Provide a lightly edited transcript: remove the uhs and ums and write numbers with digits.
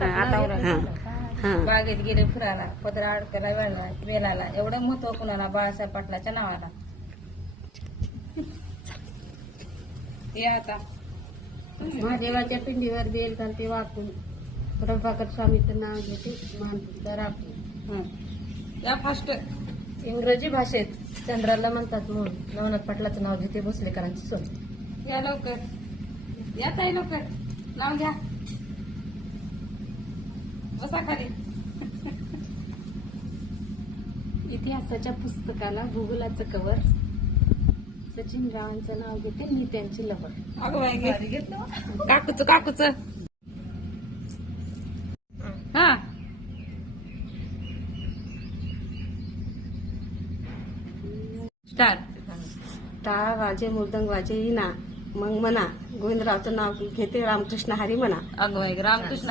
आता हा हा बागेत गेले फिरायला, पत्र अडकायला वेळाला एवढं महत्व कुणाला बाळासाहेब पाटलाच्या नावाला. ये आता महादेवाच्या पिंडीवर बेल घालते वाकून, प्रभाकर स्वामीचं नाव घेते मानसिकता राखून. या फास्ट. इंग्रजी भाषेत चंद्राला म्हणतात म्हणून नवनाथ पाटलाचं नाव घेते भोसलेकरांची सोन. या लवकर, या ताई लवकर, नाव घ्या, बसा खाली. इतिहासाच्या पुस्तकाला भूगोलाचं कवर, सचिन रावांचं नाव घेते नेत्यांची लवर. अगं बाई घेतलं काकूच हा. स्टार्ट. टाळ वाजे मृदंग वाजे इना, मग म्हणा गोविंदरावचं नाव घेते रामकृष्ण हरी म्हणा. अगं बाई रामकृष्ण